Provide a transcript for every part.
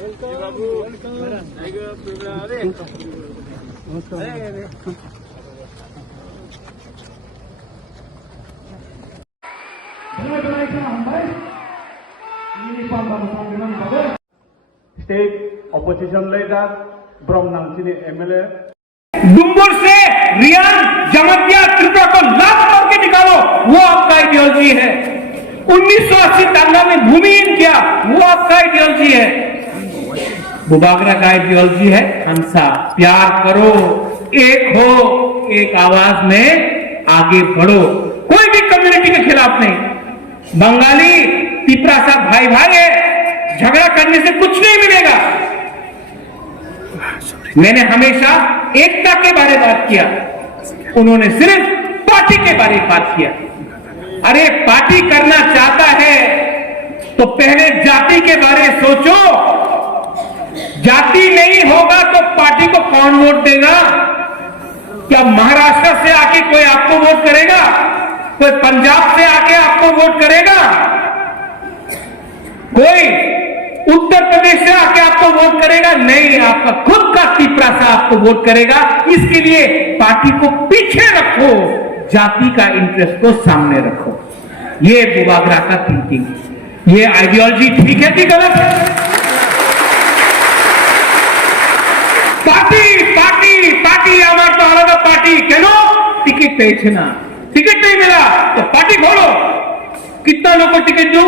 State opposition leader ब्रह्मनांचीनी MLA डुम्बुर से रियान जमतिया त्रिपुरा को लाभ करके निकालो, वो आपका आइडियोलॉजी है। 1980 दांगा में भूमिहीन किया, वो आपका आइडियोलॉजी है। बुबागरा का आइडियोलॉजी है हंसा, प्यार करो, एक हो, एक आवाज में आगे बढ़ो, कोई भी कम्युनिटी के खिलाफ नहीं। बंगाली तिपरा साहब भाई भाई है, झगड़ा करने से कुछ नहीं मिलेगा। मैंने हमेशा एकता के बारे में बात किया, उन्होंने सिर्फ पार्टी के बारे में बात किया। अरे पार्टी करना चाहता है तो पहले जाति के बारे में सोचो। जाति नहीं होगा तो पार्टी को कौन वोट देगा? क्या महाराष्ट्र से आके कोई आपको वोट करेगा? कोई पंजाब से आके आपको वोट करेगा? कोई उत्तर प्रदेश से आके आपको वोट करेगा? नहीं, आपका खुद का तिपरा सा आपको वोट करेगा। इसके लिए पार्टी को पीछे रखो, जाति का इंटरेस्ट को सामने रखो। ये बुबागरा का थिंकिंग, ये आइडियोलॉजी ठीक है कि गलत है? पार्टी पार्टी पार्टी हमारे तो अलग पार्टी क्यों? टिकट पेचना, टिकट नहीं मिला तो पार्टी खोलो। कितना लोगों को टिकट दो?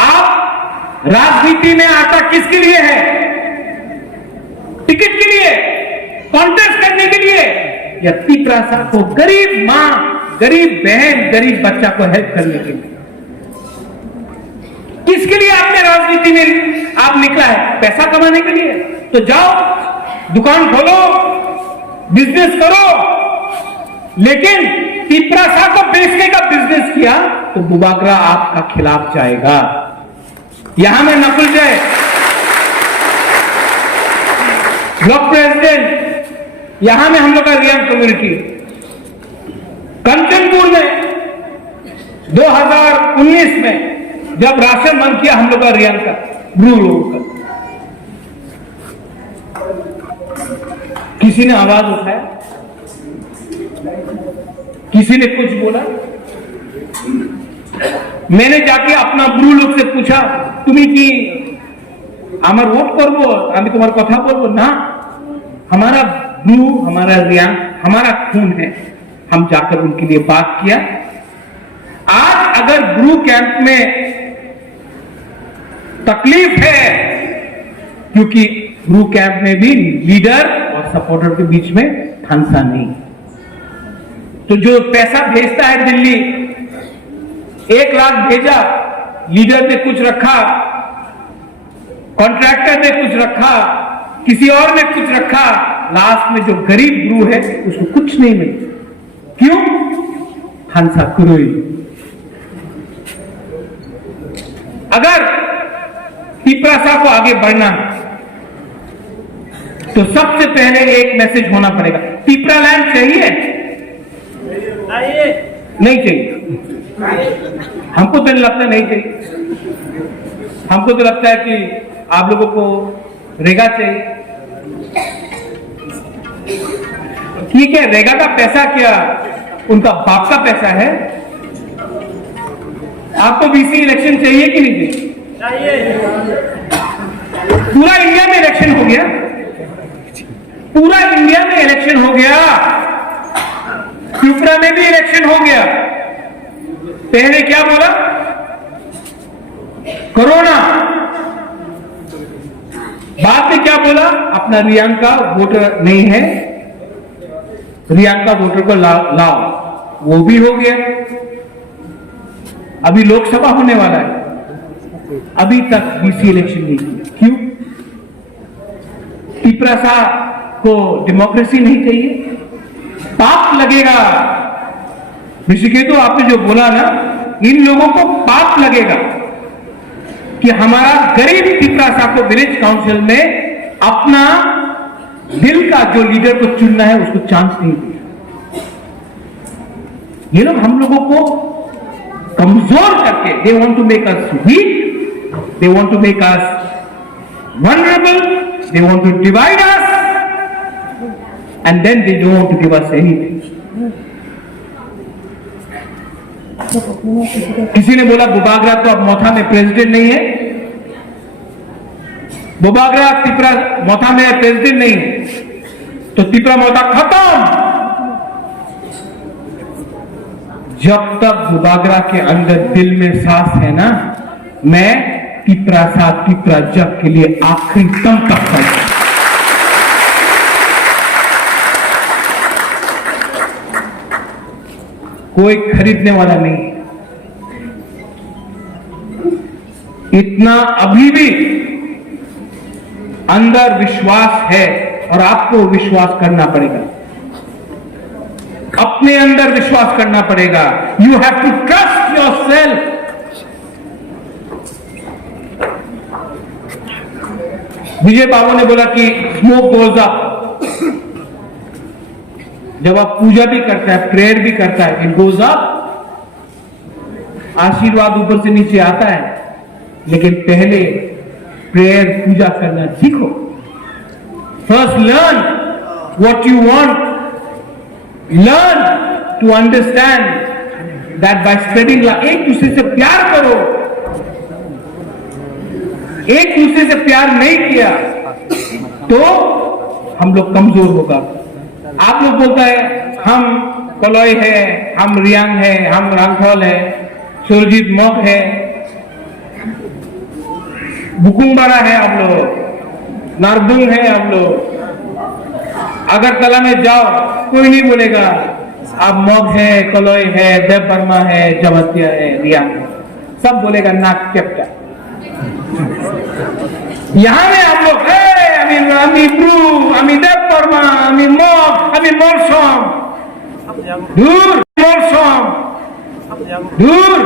आप राजनीति में आता किसके लिए है? टिकट के लिए, कॉन्टेस्ट करने के लिए, या तिपरा सा को गरीब मां, गरीब बहन, गरीब बच्चा को हेल्प करने के लिए? किसके लिए आपने राजनीति में आप निकला है? पैसा कमाने के लिए? तो जाओ दुकान खोलो, बिजनेस करो। लेकिन तिपरा सा को बेचने का बिजनेस किया तो बुबागरा आपका खिलाफ जाएगा। यहां में नकुल जय ब्लॉक प्रेसिडेंट, यहां में हम लोग का रियान कम्युनिटी, कंचनपुर में 2019 में जब राशन बंद किया हम लोग का रियान का ब्लू रोड का, किसी ने आवाज उठाया? किसी ने कुछ बोला? मैंने जाके अपना ब्लू लोग से पूछा, तुम्हें कि আমার वोट করবো, আমি তোমার কথা বলবো না, हमारा ब्लू, हमारा रियान, हमारा खून है। हम जाकर उनके लिए बात किया। आज अगर ब्लू कैंप में तकलीफ है, क्योंकि ब्लू कैंप में भी लीडर और सपोर्टर के बीच में हंसा नहीं, तो जो पैसा भेजता है दिल्ली, 1 लाख भेजा, लीडर ने कुछ रखा, कॉन्ट्रैक्टर ने कुछ रखा, किसी और ने कुछ रखा, लास्ट में जो गरीब ब्रू है उसको कुछ नहीं मिला। क्यों? हंसा कुरुई। अगर तिपरा सा को आगे बढ़ना तो सबसे पहले एक मैसेज होना पड़ेगा, तिपरा लैंड चाहिए? नहीं चाहिए। हमको तो लगता नहीं चाहिए। हमको तो लगता है कि आप लोगों को रेगा चाहिए। ठीक है, रेगा का पैसा क्या उनका बाप का पैसा है? आपको बीसी इलेक्शन चाहिए कि नहीं चाहिए? पूरा इंडिया में इलेक्शन हो गया, पूरा इंडिया में इलेक्शन हो गया, त्रिपुरा में भी इलेक्शन हो गया। पहले क्या बोला? कोरोना। बाद में क्या बोला? अपना रियान का वोटर नहीं है, रियान का वोटर को लाओ। वो भी हो गया। अभी लोकसभा होने वाला है, अभी तक बीसी इलेक्शन नहीं किया। क्यों? तिपरा सा को डेमोक्रेसी नहीं चाहिए? पाप लगेगा। ऋषिकेतु आपने जो बोला ना, इन लोगों को पाप लगेगा कि हमारा गरीब तिपरा सा को विलेज काउंसिल में अपना दिल का जो लीडर को चुनना है उसको चांस नहीं दिया। ये लोग हम लोगों को कमजोर करके, they want to make us weak, They want to make us vulnerable. They want to divide us. And then they don't want to give us anything. किसी ने बोला बुबागरा तो अब मोथा में प्रेसिडेंट नहीं है. बुबागरा तिपरा मोथा में प्रेसिडेंट नहीं है, तो तिपरा मोथा खत्म. जब तक बुबागरा के अंदर दिल में सांस है ना, मैं तिपरा साथ तिपरा जग के लिए आखिरी दम तक खड़ा. कोई खरीदने वाला नहीं. इतना अभी भी अंदर विश्वास है और आपको विश्वास करना पड़ेगा. अपने अंदर विश्वास करना पड़ेगा. You have to trust yourself. Vijay Babu ने बोला कि स्मोक गोज अप. जब आप पूजा भी करता है, प्रेयर भी करता है, इट गोज अप. आशीर्वाद ऊपर से नीचे आता है, लेकिन पहले प्रेयर पूजा करना सीखो. First learn what you want. Learn to understand that by spreading love. एक दूसरे से प्यार करो. एक दूसरे से प्यार नहीं किया तो हम लोग कमजोर होगा. आप लोग बोलता है हम कलोई है, हम रियांग है, हम रांगथौल है, सुरजीत मौक है, बुकुंबारा है, आप लोग नारदुंग है, आप लोग अगरतला में जाओ कोई नहीं बोलेगा आप मौक है, कलोई है, देव वर्मा है, जमतिया है, रियांग है. सब बोलेगा नाक चपटा. यहां में आप लोग আমি ব্রু, আমি দেব বর্মা, আমি মগ, আমি মরসম. दूर मौसम दूर.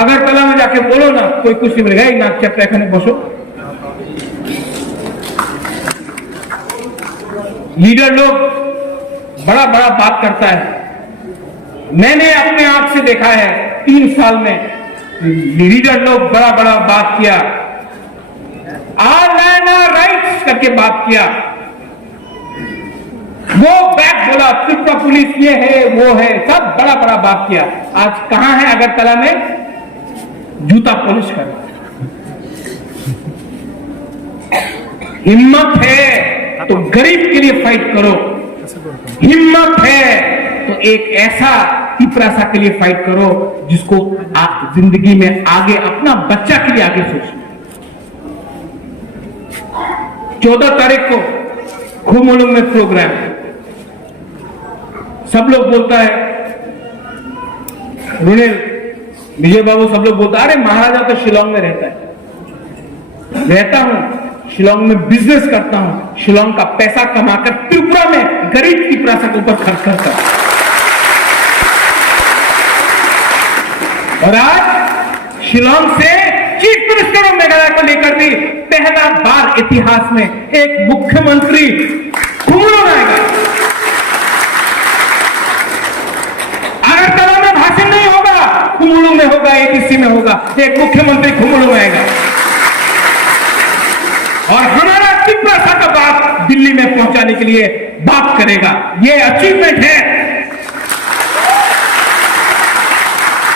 अगरतला में जाके बोलो ना, कोई कुछ नहीं मिलेगा. नाक चपटा एखाने बसो. लीडर लोग बड़ा बड़ा बात करता है. मैंने अपने आंख से देखा है 3 साल में लीडर लोग बड़ा बड़ा बात किया. आर लैंड आर राइट्स करके बात किया. वो बैक बोला त्रिपुरा पुलिस ये है वो है, सब बड़ा बड़ा बात किया. आज कहां है अगरतला में? जूता पॉलिश कर. हिम्मत है तो गरीब के लिए फाइट करो. हिम्मत है तो एक ऐसा तिपरासा के लिए फाइट करो जिसको आप जिंदगी में आगे अपना बच्चा के लिए आगे सोचो. 14 तारीख को खुमुलुंग में प्रोग्राम. सब लोग बोलता है रुनेल, विजय बाबू, सब लोग बोलता है अरे महाराजा तो शिलोंग में रहता है. रहता हूं, शिलोंग में बिजनेस करता हूं, शिलोंग का पैसा कमाकर त्रिपुरा में गरीब तिपरासा के ऊपर खर्च करता हूं. और आज शिलोंग से चीफ मिनिस्टर ऑफ मेघालय को लेकर भी पहला बार इतिहास में एक मुख्यमंत्री खुमुलुंग आएगा. अगरतला में भाषण नहीं होगा, खुमुलुंग में होगा, एडीसी में होगा. एक मुख्यमंत्री खुमुलुंग आएगा और हमारा तिपरासा का बात दिल्ली में पहुंचाने के लिए बात करेगा. ये अचीवमेंट है.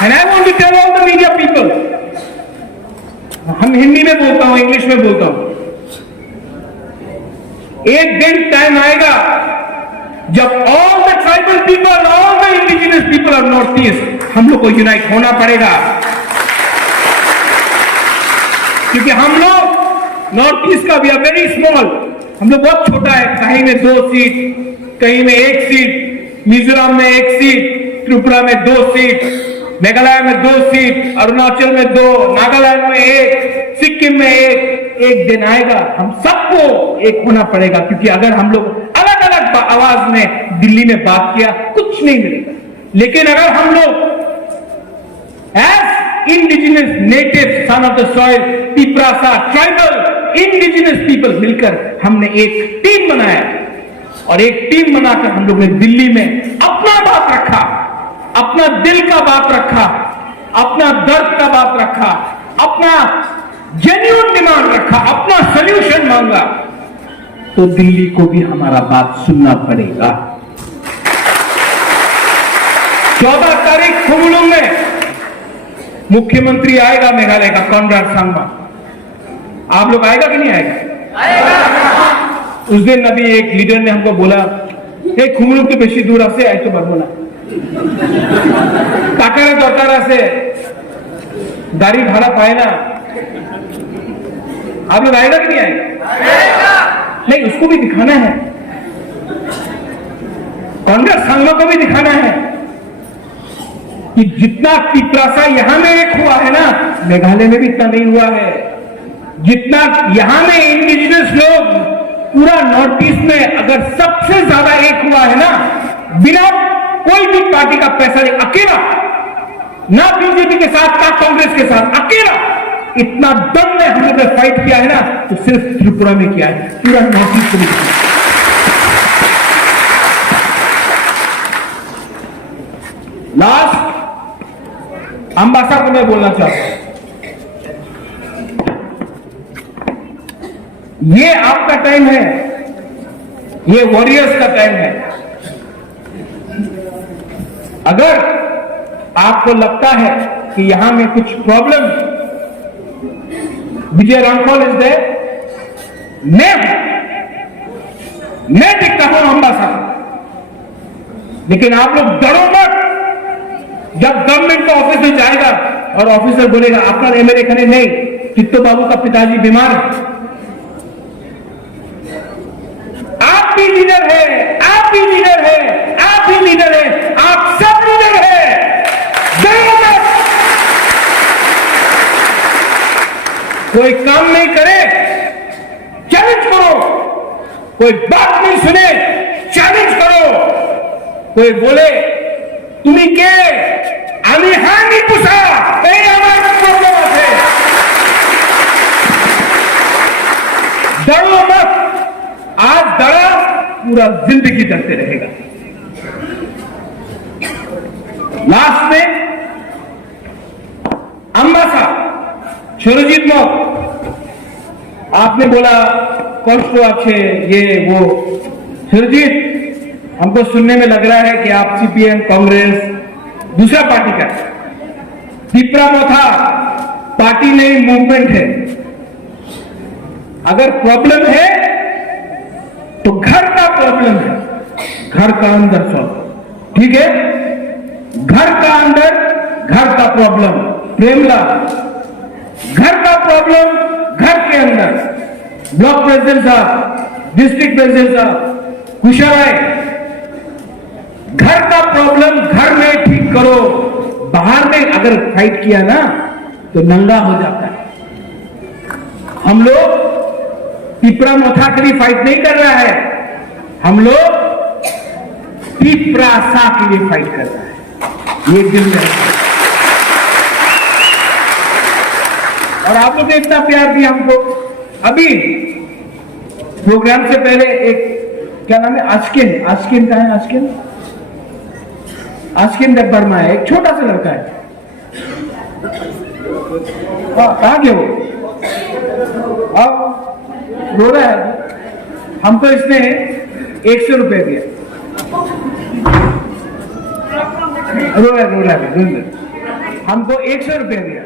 And I want to tell all the media people, हम हिंदी में बोलता हूं, इंग्लिश में बोलता हूं. एक दिन टाइम आएगा जब all the tribal people, all the indigenous people of north east, हम लोग को यूनाइट होना पड़ेगा. क्योंकि हम लोग नॉर्थ ईस्ट का भी वेरी स्मॉल. हम लोग बहुत छोटा है. कहीं में 2 सीट, कहीं में 1 सीट, मिजोरम में 1 सीट, त्रिपुरा में 2 सीट, मेघालय में 2 सीट, अरुणाचल में 2, नागालैंड में 1, सिक्किम में 1. एक दिन आएगा हम सबको एक होना पड़ेगा. क्योंकि अगर हम लोग अलग अलग आवाज में दिल्ली में बात किया कुछ नहीं मिलेगा. लेकिन अगर हम लोग as indigenous native son of the soil, Tiprasa tribal indigenous people मिलकर हमने एक टीम बनाया. और एक टीम बनाकर हम लोग ने दिल्ली में अपना बात रखा, अपना दिल का बात रखा, अपना दर्द का बात रखा, अपना जेन्युइन डिमांड रखा, अपना सॉल्यूशन मांगा, तो दिल्ली को भी हमारा बात सुनना पड़ेगा। 14 तारीख खुमलुंग में मुख्यमंत्री आएगा मेघालय का, कॉनराड सांगमा। आप लोग आएगा कि नहीं आएगा? उस दिन अभी एक लीडर ने हमको बोला, एक खुमलुंग के बेशी दूर से आए तो बोला टाकारा दरकारा से गाड़ी भाड़ा पाए ना। आप लोग आएगा कि नहीं आएगा? नहीं, उसको भी दिखाना है, कॉनराड सांगमा को भी दिखाना है कि जितना पिपरासा यहां में एक हुआ है ना, मेघालय में भी इतना नहीं हुआ है। जितना यहां में इंडिजिनस लोग पूरा नॉर्थ ईस्ट में अगर सबसे ज्यादा एक हुआ है ना, बिना कोई भी पार्टी का पैसा नहीं, अकेला, ना बीजेपी के साथ ना कांग्रेस के साथ, अकेला इतना दम में हम लोग ने फाइट किया है ना, तो सिर्फ त्रिपुरा में किया है, पूरा नॉर्थ ईस्ट में किया। लास्ट अंबासा को मैं बोलना चाहता हूं, ये आपका टाइम है, ये वॉरियर्स का टाइम है। अगर आपको लगता है कि यहां में कुछ problem, Vijay Ramphal is there, मैं दिखता हूं अंबासा, लेकिन आप लोग डरो मत। जब गवर्नमेंट का ऑफिस में जाएगा और ऑफिसर बोलेगा आपका एमएलए खने नहीं, चित्तो बाबू का पिताजी बीमार है, आप भी लीडर है, आप भी लीडर है, आप भी लीडर है, आप सब लीडर है, डरो मत। कोई काम नहीं करे, चैलेंज करो, कोई बात नहीं सुने, चैलेंज करो। कोई बोले तुम्ही के आम्ही हा नहीं पूछा, कहीं हमारा प्रॉब्लम है, डरो मत। आज डरा, पूरा जिंदगी डरते रहेगा। लास्ट में अंबासा, सुरजीत मौत, आपने बोला कष्ट को अच्छे ये वो। सुरजीत, हमको सुनने में लग रहा है कि आप सीपीएम, कांग्रेस, दूसरा पार्टी का, पिपरा मोथा पार्टी नहीं मूवमेंट है। अगर प्रॉब्लम है तो घर का प्रॉब्लम है, घर का अंदर सॉल्व, ठीक है? घर का अंदर, घर का प्रॉब्लम, प्रेमला, घर का प्रॉब्लम घर के अंदर, ब्लॉक प्रेसिडेंट साहब, डिस्ट्रिक्ट प्रेसिडेंट साहब, कुशावाई, घर का प्रॉब्लम घर में ठीक करो। बाहर में अगर फाइट किया ना तो नंगा हो जाता है। हम लोग पिपरा मोथा के लिए फाइट नहीं कर रहा है, हम लोग पिपरासा के लिए फाइट कर रहा है, ये दिल में। और आप लोग ने इतना प्यार दिया हमको। अभी प्रोग्राम से पहले एक, क्या नाम है, आस्किन, आस्किन का है, आस्किन, आस्किन वर्मा है, एक छोटा सा लड़का है, कहां गए वो? अब रो रहा है। हमको इसने 100 रुपए दिया, रो रहा है, हमको 100 रुपए दिया।